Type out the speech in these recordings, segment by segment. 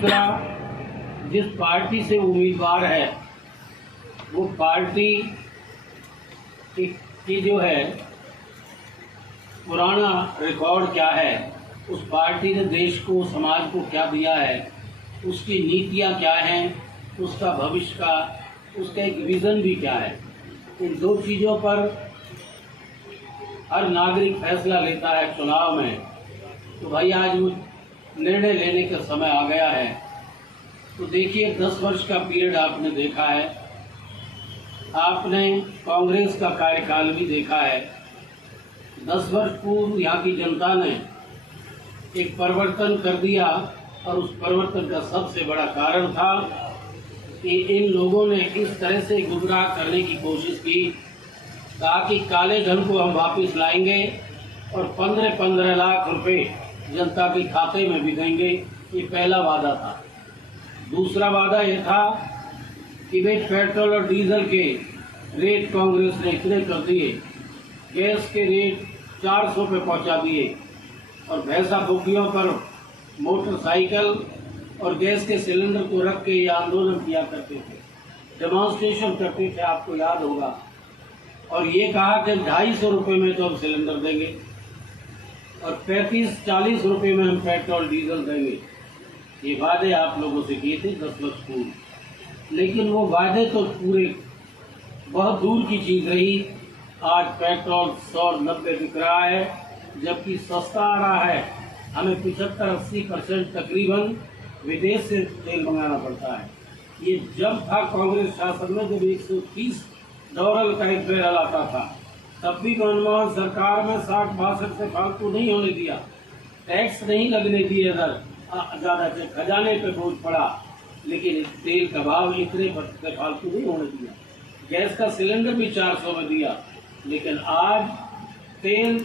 दूसरा, जिस पार्टी से उम्मीदवार है वो पार्टी की जो है पुराना रिकॉर्ड क्या है, उस पार्टी ने देश को, समाज को क्या दिया है, उसकी नीतियाँ क्या हैं, उसका भविष्य का, उसका एक विज़न भी क्या है। इन दो चीज़ों पर हर नागरिक फैसला लेता है चुनाव में। तो भाई आज वो निर्णय लेने का समय आ गया है। तो देखिए 10 वर्ष का पीरियड आपने देखा है, आपने कांग्रेस का कार्यकाल भी देखा है। 10 वर्ष पूर्व यहाँ की जनता ने एक परिवर्तन कर दिया और उस परिवर्तन का सबसे बड़ा कारण था कि इन लोगों ने इस तरह से गुमराह करने की कोशिश की, कहा कि काले धन को हम वापस लाएंगे और 15-15 लाख रुपए जनता के खाते में भी देंगे। ये पहला वादा था। दूसरा वादा ये था कि भाई पेट्रोल और डीजल के रेट कांग्रेस ने इतने कर दिए, गैस के रेट 400 पे पहुंचा दिए और भैंसा बुकियों पर मोटरसाइकिल और गैस के सिलेंडर को रख के ये आंदोलन किया करते थे, डेमोन्स्ट्रेशन करते थे, आपको याद होगा। और ये कहा कि 250 रुपये में तो हम सिलेंडर देंगे और 35-40 रुपये में हम पेट्रोल डीजल देंगे। ये वादे आप लोगों से किए थे 10 वर्ष पूर्व, लेकिन वो वादे तो पूरे बहुत दूर की चीज़ रही। आज पेट्रोल 190 बिक रहा है, जबकि सस्ता आ रहा है। हमें 75-80% तकरीबन विदेश से तेल मंगाना पड़ता है। ये जब था कांग्रेस शासन में, जब 130 डॉलर का एक बैरल आता था, तब भी मनमोहन सरकार में 60-62 से फालतू नहीं होने दिया, टैक्स नहीं लगने दिए, इधर ज़्यादा खजाने पे बोझ पड़ा, लेकिन तेल का भाव इतने से फालतू नहीं होने दिया। गैस का सिलेंडर भी 400 में दिया, लेकिन आज तेल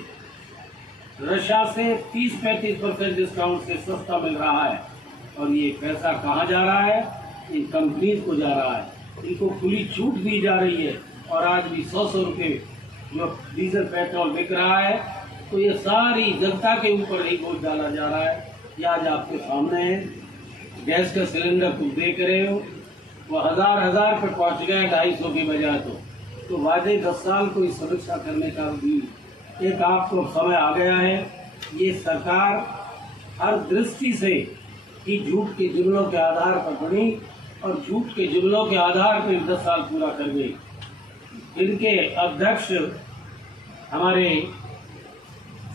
रशिया से 30-35% डिस्काउंट से सस्ता मिल रहा है। और ये पैसा कहाँ जा रहा है? इन कंपनीज को जा रहा है, इनको खुली छूट दी जा रही है। और आज भी 100 रुपये जो डीजल पेट्रोल बिक रहा है, तो ये सारी जनता के ऊपर ही बोझ डाला जा रहा है। ये आज आपके सामने है, गैस का सिलेंडर तुम देख रहे हो, वो हजार पे पहुँच गए 250 की बजाय। तो वादे 10 साल को इस समीक्षा करने का भी एक आपको समय आ गया है। ये सरकार हर दृष्टि से ही झूठ के जुमलों के आधार पर बनी और झूठ के जुमलों के आधार पर 10 साल पूरा कर गई। इनके अध्यक्ष हमारे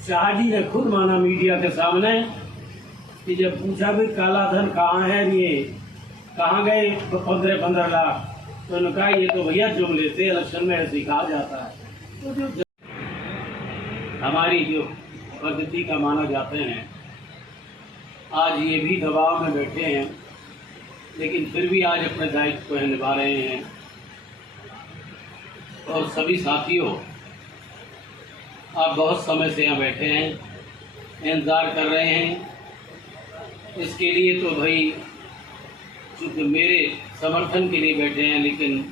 शाह जी ने खुद माना मीडिया के सामने कि जब पूछा भी काला धन कहाँ है, ये कहाँ गए 15-15 लाख, तो उन्होंने कहा ये तो भैया जुमले थे, इलेक्शन में ऐसे कहा जाता है। तो जो हमारी जो पद्धति का माना जाते हैं, आज ये भी दबाव में बैठे हैं, लेकिन फिर भी आज अपने दायित्व को निभा रहे हैं। और सभी साथियों, आप बहुत समय से यहाँ बैठे हैं, इंतज़ार कर रहे हैं। इसके लिए तो भाई चूँकि मेरे समर्थन के लिए बैठे हैं, लेकिन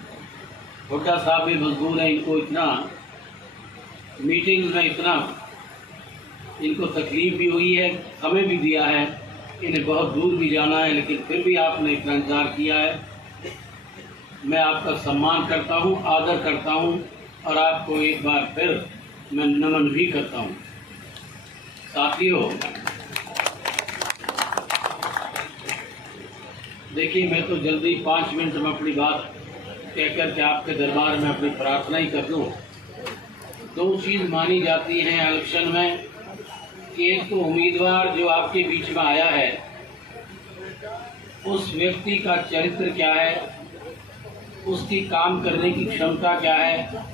हुड्डा साहब भी मजबूर हैं। इनको इतना मीटिंग में इतना इनको तकलीफ भी हुई है, समय भी दिया है, इन्हें बहुत दूर भी जाना है, लेकिन फिर भी आपने इतना इंतजार किया है। मैं आपका सम्मान करता हूं, आदर करता हूं और आपको एक बार फिर मैं नमन भी करता हूं। साथियों, देखिए मैं तो जल्दी 5 मिनट में अपनी बात कहकर के आपके दरबार में अपनी प्रार्थना ही कर दूँ। 2 चीज़ मानी जाती हैं इलेक्शन में कि एक तो उम्मीदवार जो आपके बीच में आया है, उस व्यक्ति का चरित्र क्या है, उसकी काम करने की क्षमता क्या है,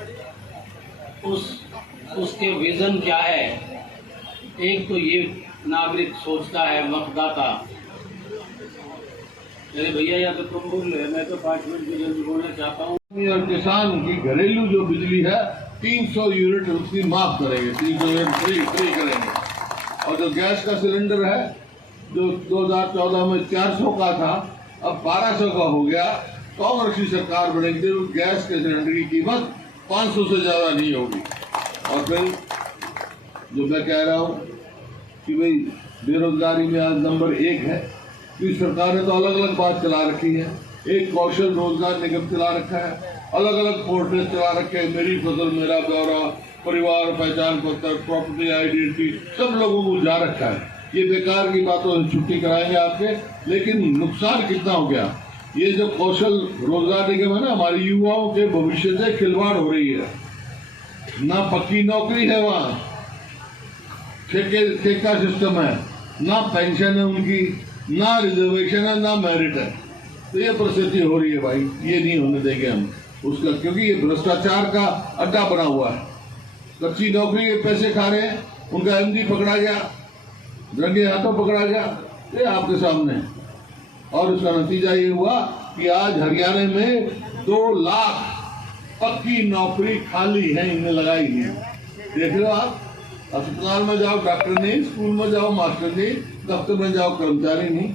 उसके विज़न क्या है। एक तो ये नागरिक सोचता है, मतदाता। अरे भैया या तो तुम बोल रहे, मैं तो 5 मिनट की जल्दी बोलना चाहता हूँ। और किसान की घरेलू जो बिजली है 300 यूनिट उसकी माफ करेंगे, 300 यूनिट फ्री करेंगे। और जो गैस का सिलेंडर है जो 2014 में 400 का था, अब 1200 का हो गया। कांग्रेस की सरकार बनेगी तो गैस के सिलेंडर की कीमत 500 से ज़्यादा नहीं होगी। और फिर जो मैं कह रहा हूँ कि भाई बेरोजगारी में आज नंबर 1 है, इस सरकार ने तो अलग अलग बात चला रखी है। एक कौशल रोजगार निगम चला रखा है, अलग अलग पोर्टल चला रखे हैं, मेरी फसल मेरा ब्यौरा, परिवार पहचान पत्र, प्रॉपर्टी आइडेंटिटी, सब लोगों को जा रखा है। ये बेकार की बातों से छुट्टी कराएंगे आपके, लेकिन नुकसान कितना हो गया। ये जो कौशल रोजगार निगम है ना, हमारे युवाओं के भविष्य से खिलवाड़ हो रही है। ना पक्की नौकरी है वहाँ, ठेका सिस्टम है, ना पेंशन है उनकी, ना रिजर्वेशन है, ना मेरिट है। तो ये परिस्थिति हो रही है भाई, ये नहीं होने देंगे हम उसका, क्योंकि ये भ्रष्टाचार का अड्डा बना हुआ है। कच्ची नौकरी के पैसे खा रहे हैं, उनका एमडी पकड़ा गया, रंगे हाथों पकड़ा गया, ये आपके सामने। और उसका नतीजा ये हुआ कि आज हरियाणा में 2 लाख पक्की नौकरी खाली है, इन्हें लगाई नहीं। देख लो आप, अस्पताल में जाओ डॉक्टर नहीं, स्कूल में जाओ मास्टर नहीं, दफ्तर में जाओ कर्मचारी नहीं।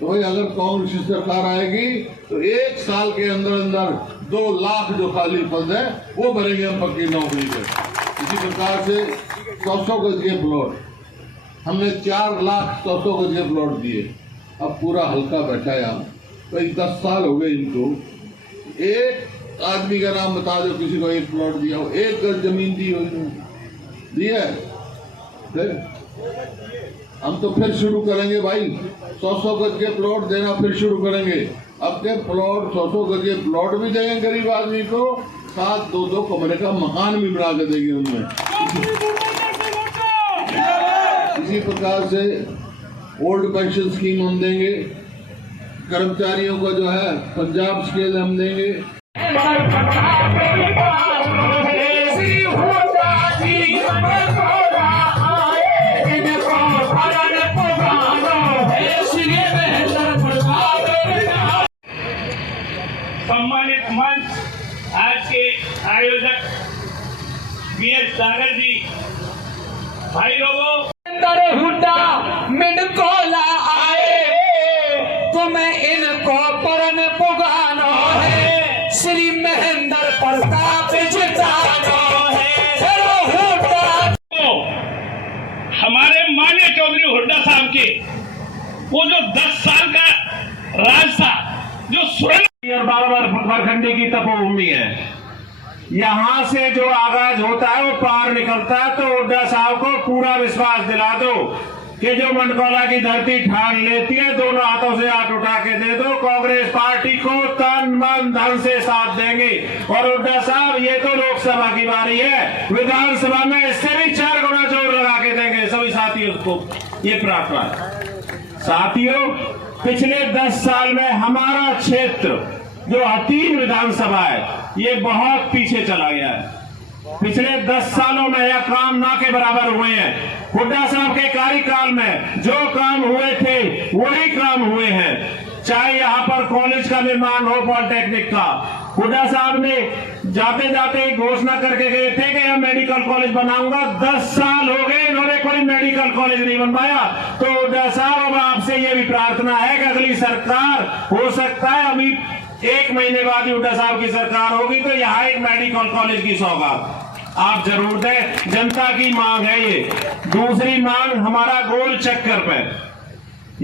तो भाई अगर कांग्रेस की सरकार आएगी तो 1 साल के अंदर अंदर 2 लाख जो खाली पद है वो भरेंगे हम पक्की नौकरी पे। इसी प्रकार से 100 गज के प्लॉट हमने 4 लाख 100 गज के प्लॉट दिए। अब पूरा हल्का बैठा है यहाँ, भाई 10 साल हो गए इनको। एक आदमी का नाम बता दो किसी को 1 प्लॉट दिया हो, 1 गज जमीन दी हो, दिया है। फिर हम तो फिर शुरू करेंगे भाई, 100 गज के प्लॉट देना फिर शुरू करेंगे। अब के प्लॉट 100 गज के प्लॉट भी देंगे गरीब आदमी को, साथ 2-2 कमरे का मकान भी बना के देंगे उनमें। इसी प्रकार से ओल्ड पेंशन स्कीम हम देंगे, कर्मचारियों को जो है पंजाब स्केल हम देंगे। सम्मानित मंच आज के आयोजक वीएस सागर जी, भाई लोगों, हुड्डा मिनकोला आए तो मैं इनको परन पुगानो है, श्री महेंद्र प्रताप जितानो है। हमारे माननीय चौधरी हुड्डा साहब के वो जो 10 साल का राज था, जो स्वर्ण बाबर प्रखंडी की तपोभूमि है, यहाँ से जो आगाज होता है वो पार निकलता है। तो हुड्डा साहब को पूरा विश्वास दिला दो कि जो मंडकौला की धरती ठान लेती है, दोनों हाथों से हाथ उठा के दे दो, कांग्रेस पार्टी को तन मन धन से साथ देंगे। और हुड्डा साहब, ये तो लोकसभा की बारी है, विधानसभा में इससे भी 4 गुना जोर लगा के देंगे सभी साथियों को, ये प्रार्थना है। साथियों, पिछले 10 साल में हमारा क्षेत्र जो 3 विधानसभा है, ये बहुत पीछे चला गया है। पिछले 10 सालों में यह काम ना के बराबर हुए हैं। हुड्डा साहब के कार्यकाल में जो काम हुए थे वही काम हुए हैं। चाहे यहाँ पर कॉलेज का निर्माण हो, पॉलिटेक्निक का, हुड्डा साहब ने जाते जाते घोषणा करके गए थे कि मैं मेडिकल कॉलेज बनाऊंगा। 10 साल हो गए, इन्होंने कोई मेडिकल कॉलेज नहीं बनवाया। तो हुड्डा साहब, अब आपसे ये भी प्रार्थना है कि अगली सरकार हो सकता है अभी 1 महीने बाद हुड्डा साहब की सरकार होगी, तो यहाँ एक मेडिकल कॉलेज की सौगात आप जरूर दें। जनता की मांग है ये। दूसरी मांग हमारा गोल चक्कर पे,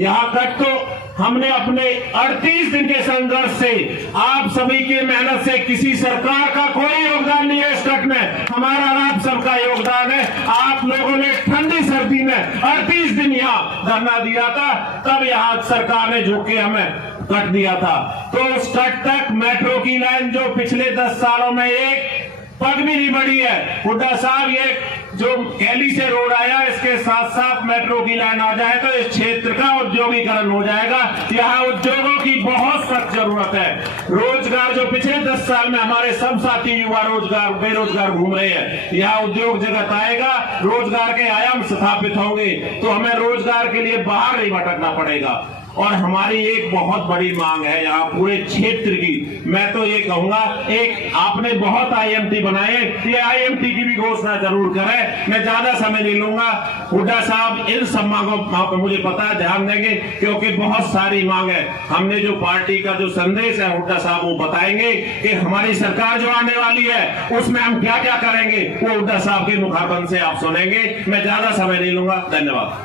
यहाँ तक तो हमने अपने 38 दिन के संघर्ष से, आप सभी की मेहनत से, किसी सरकार का कोई योगदान नहीं है इस ट्रक में, हमारा आप सबका योगदान है। आप लोगों ने ठंडी सर्दी में 38 दिन यहाँ धरना दिया था, तब यहाँ सरकार ने झुक के हमें कट दिया था। तो उस कट तक मेट्रो की लाइन जो पिछले 10 सालों में एक पग भी नहीं बढ़ी है। हुड्डा साहब, ये जो कैली से रोड आया, इसके साथ साथ मेट्रो की लाइन आ जाए तो इस क्षेत्र का औद्योगिकरण हो जाएगा। यहाँ उद्योगों की बहुत सख्त जरूरत है। रोजगार जो पिछले 10 साल में हमारे सब साथी युवा रोजगार बेरोजगार घूम रहे हैं, यहाँ उद्योग जगत आएगा, रोजगार के आयाम स्थापित होंगे, तो हमें रोजगार के लिए बाहर नहीं भटकना पड़ेगा। और हमारी एक बहुत बड़ी मांग है यहाँ पूरे क्षेत्र की। मैं तो ये कहूंगा, एक आपने बहुत आईएमटी बनाए, ये आईएमटी की भी घोषणा जरूर करें। मैं ज्यादा समय नहीं लूंगा। हुड्डा साहब इन सब मांगों पर मुझे पता है ध्यान देंगे, क्योंकि बहुत सारी मांग है। हमने जो पार्टी का जो संदेश है हुड्डा साहब वो बताएंगे कि हमारी सरकार जो आने वाली है उसमें हम क्या क्या करेंगे, वो हुड्डा साहब के मुखारबंद से आप सुनेंगे। मैं ज्यादा समय नहीं लूंगा। धन्यवाद।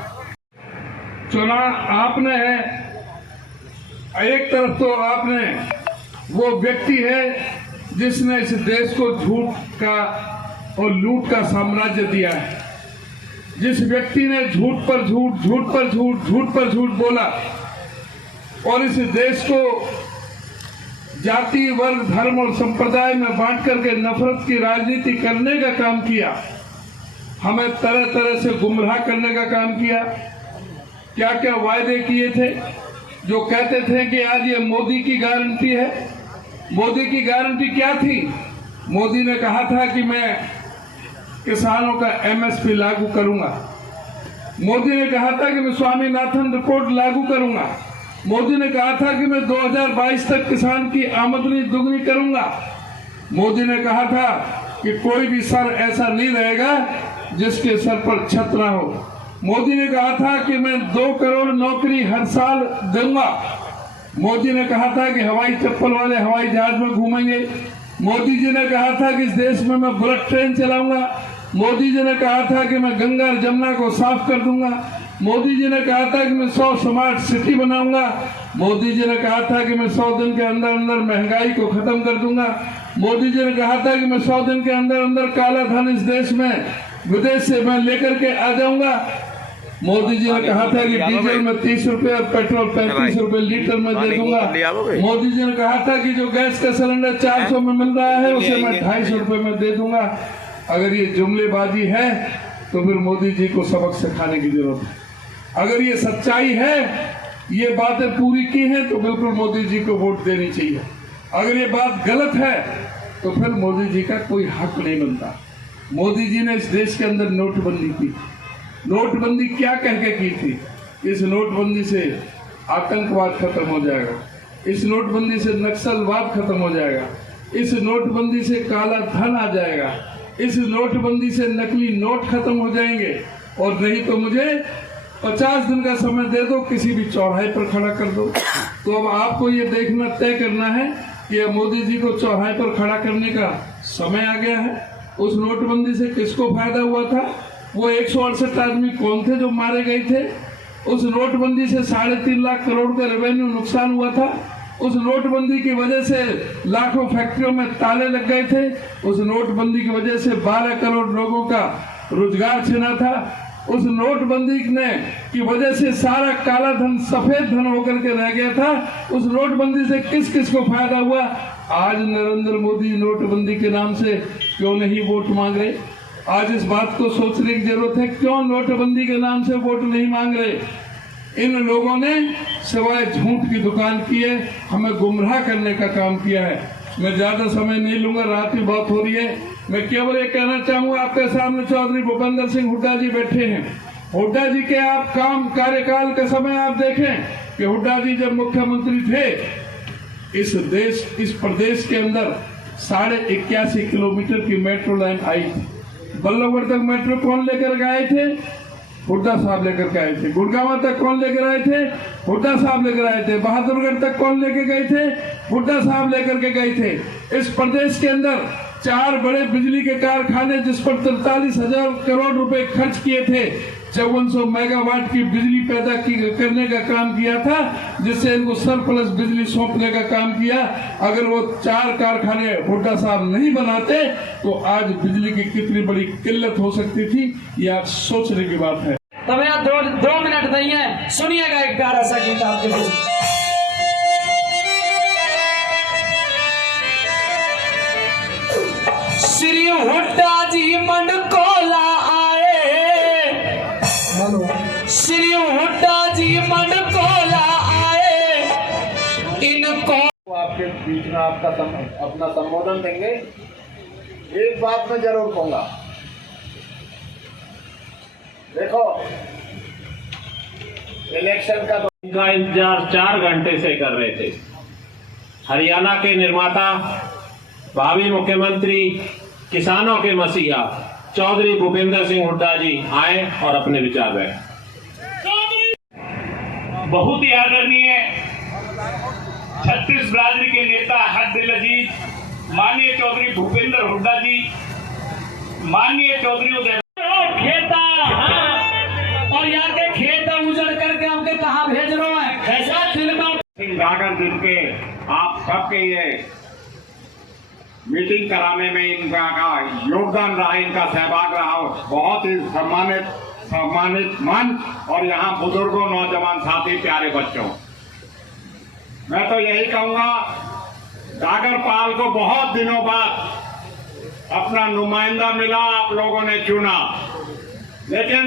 चुना आपने एक तरफ तो आपने वो व्यक्ति है जिसने इस देश को झूठ का और लूट का साम्राज्य दिया है, जिस व्यक्ति ने झूठ पर झूठ, झूठ पर झूठ, झूठ पर झूठ बोला और इस देश को जाति, वर्ग, धर्म और संप्रदाय में बांट करके नफरत की राजनीति करने का काम किया, हमें तरह तरह से गुमराह करने का काम किया। क्या क्या वायदे किए थे, जो कहते थे कि आज ये मोदी की गारंटी है। मोदी की गारंटी क्या थी? मोदी ने कहा था कि मैं किसानों का एमएसपी लागू करूंगा। मोदी ने कहा था कि मैं स्वामीनाथन रिपोर्ट लागू करूंगा। मोदी ने कहा था कि मैं 2022 तक किसान की आमदनी दुगनी करूंगा। मोदी ने कहा था कि कोई भी सर ऐसा नहीं रहेगा जिसके सर पर छत ना हो। मोदी ने कहा था कि मैं 2 करोड़ नौकरी हर साल दूंगा। मोदी ने कहा था कि हवाई चप्पल वाले हवाई जहाज में घूमेंगे। मोदी जी ने कहा था कि इस देश में मैं बुलेट ट्रेन चलाऊंगा। मोदी जी ने कहा था कि मैं गंगा और जमुना को साफ कर दूंगा। मोदी जी ने कहा था कि मैं 100 स्मार्ट सिटी बनाऊंगा। मोदी जी ने कहा था कि मैं 100 दिन के अंदर अंदर महंगाई को खत्म कर दूंगा। मोदी जी ने कहा था कि मैं 100 दिन के अंदर अंदर काला धन इस देश में विदेश से मैं लेकर के आ जाऊंगा। मोदी जी ने कहा था कि डीजल में 30 रुपए और पेट्रोल 35 रुपए लीटर में दे दूंगा। मोदी जी ने कहा था कि जो गैस का सिलेंडर 400 में मिल रहा है उसे मैं 250 रुपए में दे दूंगा। अगर ये जुमलेबाजी है तो फिर मोदी जी को सबक सिखाने की जरूरत है। अगर ये सच्चाई है, ये बातें पूरी की हैं, तो बिल्कुल मोदी जी को वोट देनी चाहिए। अगर ये बात गलत है तो फिर मोदी जी का कोई हक नहीं बनता। मोदी जी ने इस देश के अंदर नोटबंदी की। नोटबंदी क्या कह के की थी? इस नोटबंदी से आतंकवाद खत्म हो जाएगा, इस नोटबंदी से नक्सलवाद खत्म हो जाएगा, इस नोटबंदी से काला धन आ जाएगा, इस नोटबंदी से नकली नोट खत्म हो जाएंगे। और नहीं तो मुझे 50 दिन का समय दे दो, किसी भी चौराहे पर खड़ा कर दो। तो अब आपको ये देखना तय करना है कि मोदी जी को चौराहे पर खड़ा करने का समय आ गया है। उस नोटबंदी से किसको फायदा हुआ था? वो 168 आदमी कौन थे जो मारे गए थे? उस नोटबंदी से 3.5 लाख करोड़ का रेवेन्यू नुकसान हुआ था। उस नोटबंदी की वजह से लाखों फैक्ट्रियों में ताले लग गए थे। उस नोटबंदी की वजह से 12 करोड़ लोगों का रोजगार छिना था। उस नोटबंदी की वजह से सारा काला धन सफेद धन होकर के रह गया था। उस नोटबंदी से किस किस को फायदा हुआ? आज नरेंद्र मोदी नोटबंदी के नाम से क्यों नहीं वोट मांग रहे? आज इस बात को सोचने की जरूरत है, क्यों नोटबंदी के नाम से वोट नहीं मांग रहे? इन लोगों ने सिवाय झूठ की दुकान की है, हमें गुमराह करने का काम किया है। मैं ज्यादा समय नहीं लूंगा, रात की बात हो रही है। मैं केवल ये कहना चाहूंगा, आपके सामने चौधरी भूपेंद्र सिंह हुड्डा जी बैठे हैं। हुड्डा जी के आप कार्यकाल का समय आप देखें कि हुड्डा जी जब मुख्यमंत्री थे, इस प्रदेश के अंदर 81.5 किलोमीटर की मेट्रो लाइन आई थी। बल्लभगढ़ तक मेट्रो कौन लेकर गए थे? हुड्डा साहब लेकर के आए थे। गुड़गांव तक कौन लेकर आए थे? हुड्डा साहब लेकर आए थे। बहादुरगढ़ तक कौन लेके गए थे? हुड्डा साहब लेकर के गए थे। इस प्रदेश के अंदर 4 बड़े बिजली के कारखाने, जिस पर 43,000 करोड़ रुपए खर्च किए थे, 5400 मेगावाट की बिजली पैदा करने का काम किया था, जिससे इनको सरप्लस बिजली सौंपने का काम किया। अगर वो 4 कारखाने हुड्डा साहब नहीं बनाते तो आज बिजली की कितनी बड़ी किल्लत हो सकती थी, ये आज सोचने की बात है। तो भैया 2 मिनट नहीं है, सुनिएगा एक प्यारा सा गीत आपके लिए। श्री हुड्डा जी मंडकोला आए, श्री हुड्डा जी मंडकोला आए, इनको आपके बीच में अपना संबोधन देंगे। एक बात मैं जरूर कहूंगा, देखो इलेक्शन का इंतजार 4 घंटे से कर रहे थे। हरियाणा के निर्माता, भावी मुख्यमंत्री, किसानों के मसीहा चौधरी भूपेंद्र सिंह हुड्डा जी आए और अपने विचार रहे। बहुत ही आदरणीय छत्तीस बिरादरी के नेता हद दिल अजीज माननीय चौधरी भूपेंद्र हुड्डा जी, माननीय चौधरी उदय खेता और यहाँ के खेत उजड़ करके हमके कहाँ भेज रहे हैं? कैसा जाकर जिनके आप सबके ये मीटिंग कराने में इनका योगदान रहा, इनका सहभाग रहा, बहुत ही सम्मानित मंच और यहाँ बुजुर्गों, नौजवान साथी, प्यारे बच्चों, मैं तो यही कहूँगा, डागर पाल को बहुत दिनों बाद अपना नुमाइंदा मिला, आप लोगों ने चुना, लेकिन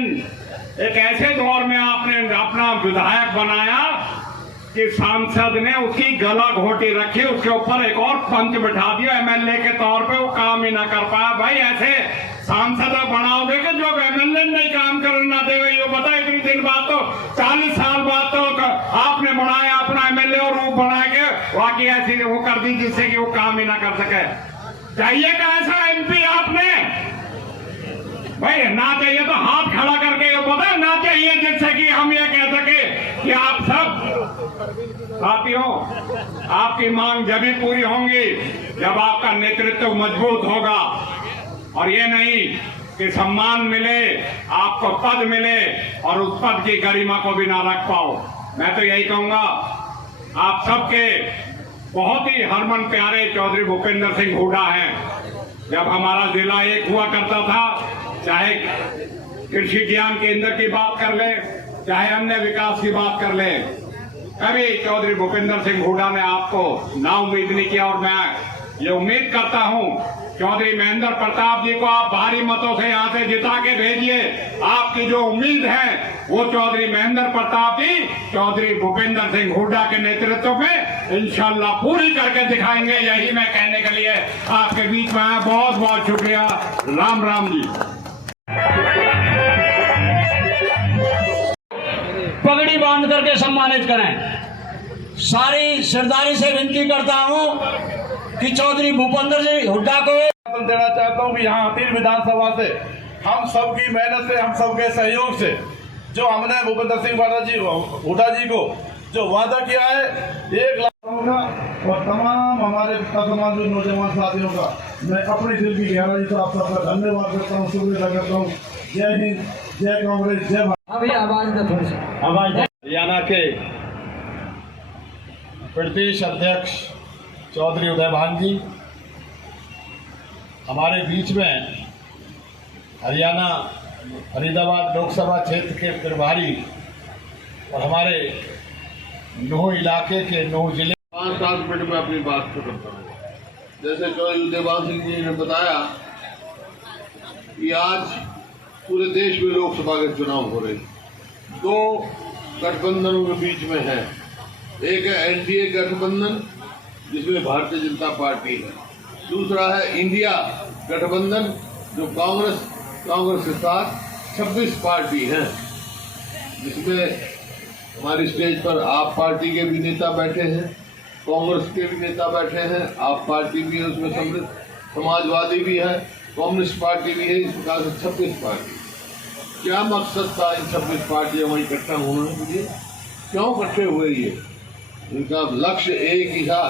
एक ऐसे दौर में आपने अपना विधायक बनाया कि सांसद ने उसकी गला घोटी रखी, उसके ऊपर एक और पंच बिठा दिया एमएलए के तौर पे, वो काम ही ना कर पाया। भाई ऐसे सांसद बनाओगे कि जो एमएलए नहीं काम करना देगा, ये बता इतनी दिन बाद तो 40 साल बाद तो आपने बनाया अपना एमएलए और वो बना के बाकी ऐसी वो कर दी जिससे कि वो काम ही ना कर सके। चाहिए का ऐसा एमपी आपने? भाई ना चाहिए तो हाथ खड़ा करके ये बता, ना चाहिए जिससे कि हम ये कह सके कि आप सब साथियों, आपकी मांग जब भी पूरी होंगी जब आपका नेतृत्व मजबूत होगा, और ये नहीं कि सम्मान मिले, आपको पद मिले और उस पद की गरिमा को भी ना रख पाओ। मैं तो यही कहूंगा, आप सबके बहुत ही हरमन प्यारे चौधरी भूपेंद्र सिंह हुड्डा हैं। जब हमारा जिला एक हुआ करता था, चाहे कृषि ज्ञान केंद्र की बात कर ले, चाहे अन्य विकास की बात कर ले, कभी चौधरी भूपेंद्र सिंह हुड्डा ने आपको ना उम्मीद नहीं किया। और मैं ये उम्मीद करता हूं चौधरी महेंद्र प्रताप जी को आप भारी मतों से यहाँ से जिता के भेजिए। आपकी जो उम्मीद है वो चौधरी महेंद्र प्रताप जी चौधरी भूपेंद्र सिंह हुड्डा के नेतृत्व में इंशाल्लाह पूरी करके दिखाएंगे। यही मैं कहने के लिए आपके बीच में आया। बहुत बहुत शुक्रिया। राम राम जी। पगड़ी बांध करके सम्मानित करें। सारी सरदारी से विनती करता हूं कि चौधरी भूपेंद्र सिंह हुड्डा को देना चाहता हूं कि यहाँ अपील विधानसभा से हम सबकी मेहनत से, हम सबके सहयोग से जो हमने भूपेंद्र सिंह हुड्डा जी को जो वादा किया है 1 लाख का, और तमाम हमारे समाज के नौजवान साथियों का मैं अपने दिल की गहराई से आप सबका धन्यवाद करता हूँ, शुक्रिया करता हूँ। जय हिंद, जय कांग्रेस, जय भारत। अभी आवाज में थोड़ी सी हरियाणा के प्रदेश अध्यक्ष चौधरी उदयभान जी हमारे बीच में, हरियाणा फरीदाबाद लोकसभा क्षेत्र के प्रभारी और हमारे नूह इलाके के नूह जिले 5-7 मिनट में अपनी बात को करता हूँ। जैसे चौधरी उदयभान सिंह जी ने बताया कि आज पूरे देश में लोकसभा के चुनाव हो रहे, 2 गठबंधनों के बीच में है। एक है एनडीए गठबंधन जिसमें भारतीय जनता पार्टी है, दूसरा है इंडिया गठबंधन जो कांग्रेस के साथ 26 पार्टी हैं, जिसमें हमारी स्टेज पर आप पार्टी के भी नेता बैठे हैं, कांग्रेस के भी नेता बैठे हैं, आप पार्टी भी है उसमें सम्मिलित, समाजवादी भी है, कम्युनिस्ट पार्टी भी है, इस प्रकार से 26 पार्टी। क्या मकसद था इन 26 पार्टियों में इकट्ठा होने के लिए? क्यों इकट्ठे हुए? ये इनका लक्ष्य एक ही था,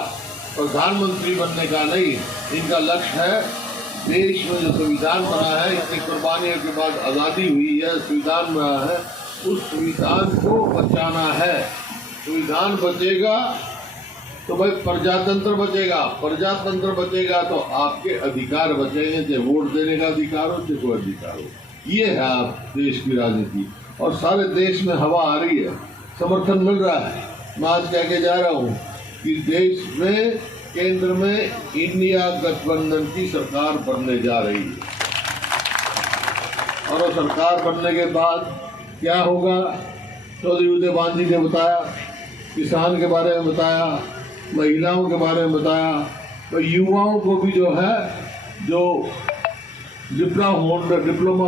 प्रधानमंत्री बनने का नहीं। इनका लक्ष्य है देश में जो संविधान बना है, इतनी कुर्बानियों के बाद आज़ादी हुई है, संविधान बना है, उस संविधान को बचाना है। संविधान बचेगा तो भाई प्रजातंत्र बचेगा, प्रजातंत्र बचेगा तो आपके अधिकार बचेंगे, चाहे वोट देने का अधिकार हो, चाहे कोई अधिकार हो। ये है आप देश की राजनीति, और सारे देश में हवा आ रही है, समर्थन मिल रहा है। मैं आज कह के जा रहा हूँ कि देश में केंद्र में इंडिया गठबंधन की सरकार बनने जा रही है, और वो सरकार बनने के बाद क्या होगा? चौधरी उदयभान जी ने बताया, किसान के बारे में बताया, महिलाओं के बारे में बताया, तो युवाओं को भी जो है, जो डिप्लोमा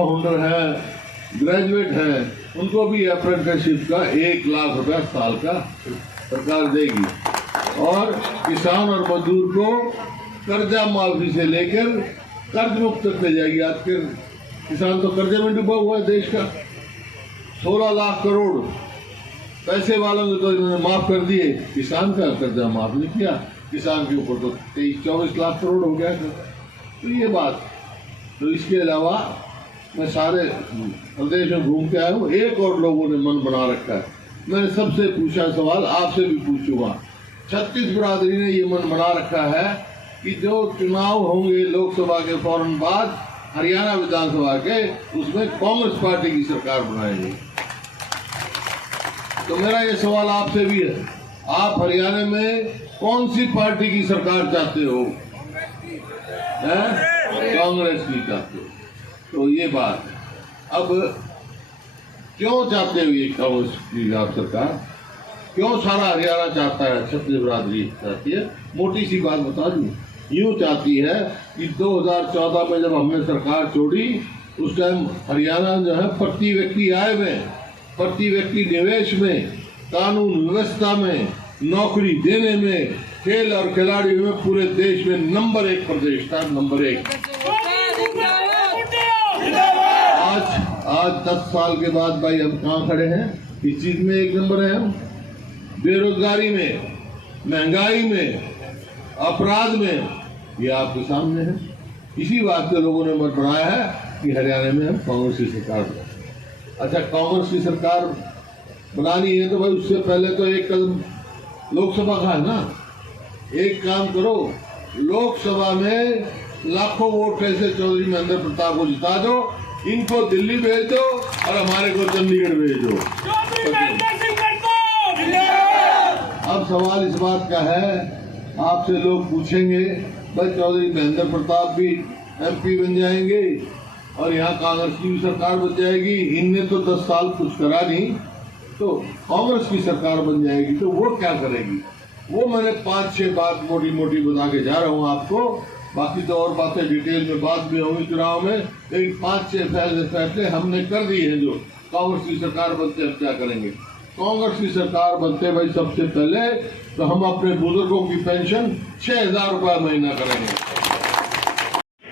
होल्डर है, ग्रेजुएट हैं, उनको भी अप्रेंटिसशिप का 1 लाख रुपया साल का सरकार देगी, और किसान और मजदूर को कर्जा माफी से लेकर कर्ज मुक्त करते जाएगी। आज के किसान तो कर्जे में डूबा हुआ है देश का, 16 लाख करोड़ पैसे वालों को तो इन्होंने माफ कर दिए, किसान का कर्जा माफ नहीं किया। किसान के ऊपर तो 23-24 लाख करोड़ हो गया। तो ये बात, तो इसके अलावा मैं सारे प्रदेश में घूम के आया हूँ। एक और लोगों ने मन बना रखा है, मैंने सबसे पूछा सवाल, आपसे भी पूछूंगा छत्तीस बिरादरी ने ये मन बना रखा है कि जो चुनाव होंगे लोकसभा के फौरन बाद हरियाणा विधानसभा के, उसमें कांग्रेस पार्टी की सरकार बनाएंगे। तो मेरा ये सवाल आपसे भी है, आप हरियाणा में कौन सी पार्टी की सरकार चाहते हो? कांग्रेस की चाहते हो। तो ये बात है। अब क्यों चाहते हो ये कांग्रेस की आप सरकार? क्यों सारा हरियाणा चाहता है, छत्तीस बिरादरी चाहती है? मोटी सी बात बता दूं, यूं चाहती है कि 2014 में जब हमने सरकार छोड़ी, उस टाइम हरियाणा जो है प्रति व्यक्ति आय में, प्रति व्यक्ति निवेश में, कानून व्यवस्था में, नौकरी देने में, खेल और खिलाड़ियों में पूरे देश में नंबर 1 प्रदेश था, नंबर 1। आज 10 साल के बाद भाई हम कहाँ खड़े हैं? इस चीज में 1 नंबर है हम। बेरोजगारी में, महंगाई में, अपराध में, ये आपके सामने है। इसी बात पे लोगों ने मत बढ़ाया है कि हरियाणा में हम कांग्रेस की सरकार बनाएं। अच्छा, कांग्रेस की सरकार बनानी है तो भाई उससे पहले तो एक कदम लोकसभा का है ना। एक काम करो, लोकसभा में लाखों वोट ऐसे चौधरी महेंद्र प्रताप को जिता दो, इनको दिल्ली भेज दो और हमारे को चंडीगढ़ भेज दो। अब सवाल इस बात का है, आपसे लोग पूछेंगे भाई चौधरी महेंद्र प्रताप भी MP बन जाएंगे और यहाँ कांग्रेस की भी सरकार बन जाएगी, इनने तो 10 साल कुछ करा नहीं, तो कांग्रेस की सरकार बन जाएगी तो वो क्या करेगी? वो मैंने 5-6 बात मोटी मोटी बता के जा रहा हूँ आपको। बाकी तो और बातें डिटेल में बात भी होंगी चुनाव में, लेकिन 5-6 फैसले हमने कर दिए हैं। जो कांग्रेस की सरकार बनते हम क्या करेंगे? कांग्रेस की सरकार बनते भाई सबसे पहले तो हम अपने बुजुर्गों की पेंशन 6,000 रुपये महीना करेंगे।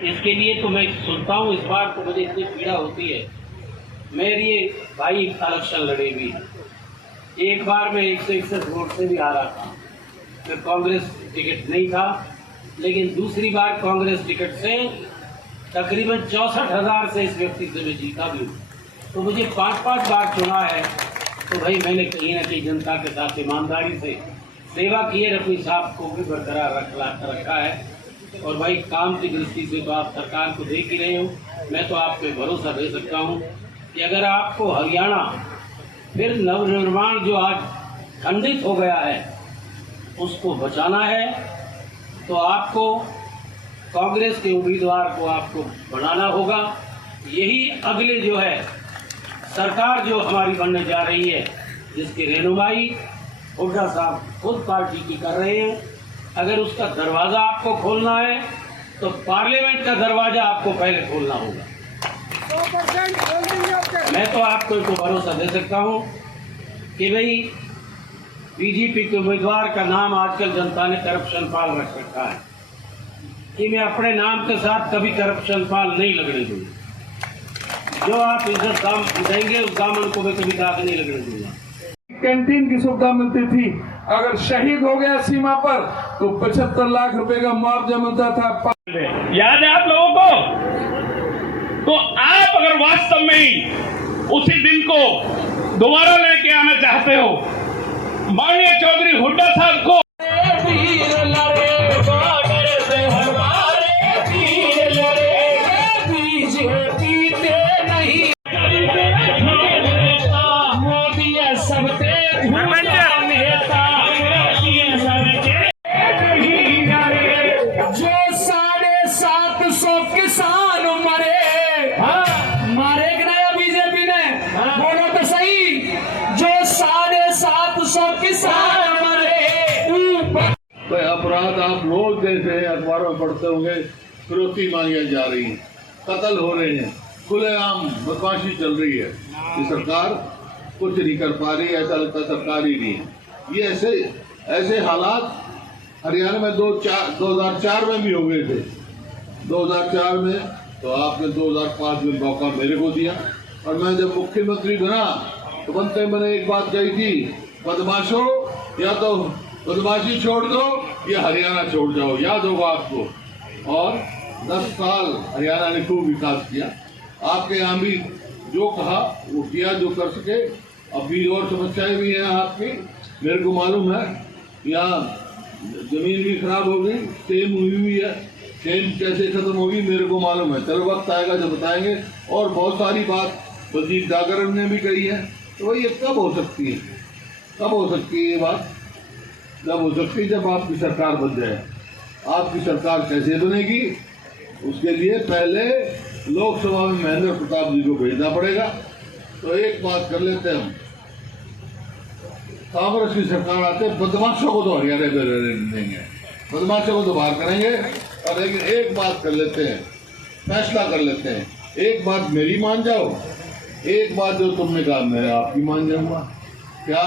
इसके लिए तो मैं सुनता हूँ, इस बार तो मुझे इतनी पीड़ा होती है। मेरी भाई इलेक्शन लड़े भी, एक बार मैं 161 वोट से भी हारा था, मैं कांग्रेस टिकट नहीं था, लेकिन दूसरी बार कांग्रेस टिकट से तकरीबन 64,000 से इस व्यक्ति से मैं जीता भी हूँ। तो मुझे 5-5 बार चुना है, तो भाई मैंने कहीं ना कहीं जनता के साथ ईमानदारी से सेवा की है, अपनी साख को भी बरकरार रखा है। और भाई काम की दृष्टि से तो आप सरकार को देख ही रहे हो। मैं तो आप पे भरोसा दे सकता हूँ कि अगर आपको हरियाणा फिर नवनिर्माण जो आज खंडित हो गया है उसको बचाना है, तो आपको कांग्रेस के उम्मीदवार को आपको बनाना होगा। यही अगले जो है सरकार जो हमारी बनने जा रही है, जिसकी रहनुमाई हुड्डा साहब खुद पार्टी की कर रहे हैं, अगर उसका दरवाज़ा आपको खोलना है तो पार्लियामेंट का दरवाज़ा आपको पहले खोलना होगा। मैं तो आपको एक भरोसा दे सकता हूँ कि भाई बीजेपी के उम्मीदवार का नाम आजकल जनता ने करप्शन पाल रख रखा है, कि मैं अपने नाम के साथ कभी करप्शन पाल नहीं लगने दूंगा। जो आप इज्जत दाम देंगे उस दामन को मैं कभी दाग नहीं लगने दूंगा। कैंटीन की सुविधा मिलती थी, अगर शहीद हो गया सीमा पर तो 75 लाख रुपए का मुआवजा मिलता था। याद है आप लोगों को? तो आप अगर वास्तव में ही उसी दिन को दोबारा लेके आना चाहते हो, माननीय चौधरी हुड्डा साहब को अपराध आप रोज देख रहे हैं, अखबारों में पढ़ते होंगे, फिरौती मांगी जा रही है, कत्ल हो रहे हैं, खुलेआम बदमाशी चल रही है। ये सरकार कुछ नहीं कर पा रही, ऐसा लगता सरकार ही नहीं है। ये ऐसे हालात हरियाणा में 2004 में भी हो गए थे। 2004 में तो आपने 2005 में मौका मेरे को दिया, और मैं जब मुख्यमंत्री बना तो बनते मैंने एक बात कही थी, बदमाशों या तो बदमाशी छोड़ दो या हरियाणा छोड़ जाओ, याद होगा आपको। और 10 साल हरियाणा ने खूब विकास किया। आपके यहाँ भी जो कहा वो किया, जो कर सके। अभी और समस्याएं भी हैं आपकी, मेरे को मालूम है। यहाँ जमीन भी खराब हो गई, सेम हुई हुई है। सेम कैसे खत्म होगी मेरे को मालूम है, चलो वक्त आएगा जब बताएंगे। और बहुत सारी बात वजीर जागरण ने भी कही है, तो वही ये कब हो सकती है? कब हो सकती है ये बात? जब हो सकती है जब आपकी सरकार बन जाए। आपकी सरकार कैसे बनेगी? उसके लिए पहले लोकसभा में महेंद्र प्रताप जी को भेजना पड़ेगा। तो एक बात कर लेते हैं, हम कांग्रेस की सरकार आते बदमाशों को तो हरियाणा में रहने देंगे, बदमाशों को तो बाहर करेंगे। और लेकिन एक बात कर लेते हैं, फैसला कर लेते हैं, एक बात मेरी मान जाओ, एक बात जो तुमने कहा मैं आपकी मान जाऊंगा। क्या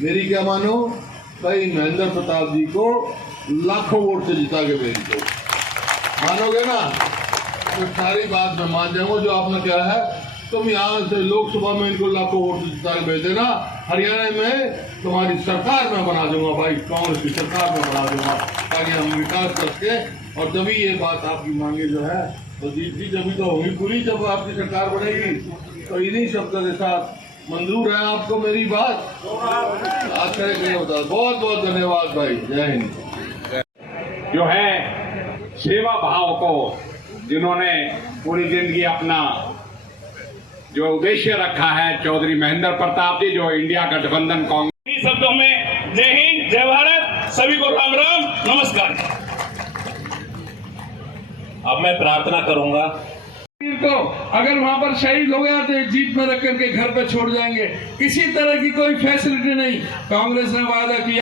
मेरी क्या मानो? भाई महेंद्र प्रताप जी को लाखों वोट से जिता के भेज दो, मानोगे ना? तो सारी बात मैं मान जाऊंगा जो आपने कहा है। तुम यहाँ से लोकसभा में इनको लाखों वोट से जिता के भेज देना, हरियाणा में तुम्हारी सरकार में बना दूंगा भाई, कांग्रेस की सरकार में बना दूंगा, ताकि हम विकास करके। और तभी ये बात आपकी मांगे जो है तो जी जब तो होगी पूरी, जब आपकी सरकार बनेगी। तो इन्हीं शब्दों के साथ मंजूर है आपको मेरी बात? आज करेंगे बता। बहुत बहुत धन्यवाद भाई, जय हिंद। जो है सेवा भाव को जिन्होंने पूरी जिंदगी अपना जो उद्देश्य रखा है, चौधरी महेंद्र प्रताप जी, जो इंडिया गठबंधन कांग्रेस। शब्दों में जय हिंद, जय भारत, सभी को राम राम, नमस्कार। अब मैं प्रार्थना करूंगा तो अगर वहां पर शहीद हो गया तो जीप में रख करके घर पे छोड़ जाएंगे। किसी तरह की कोई फैसिलिटी नहीं। कांग्रेस ने वादा किया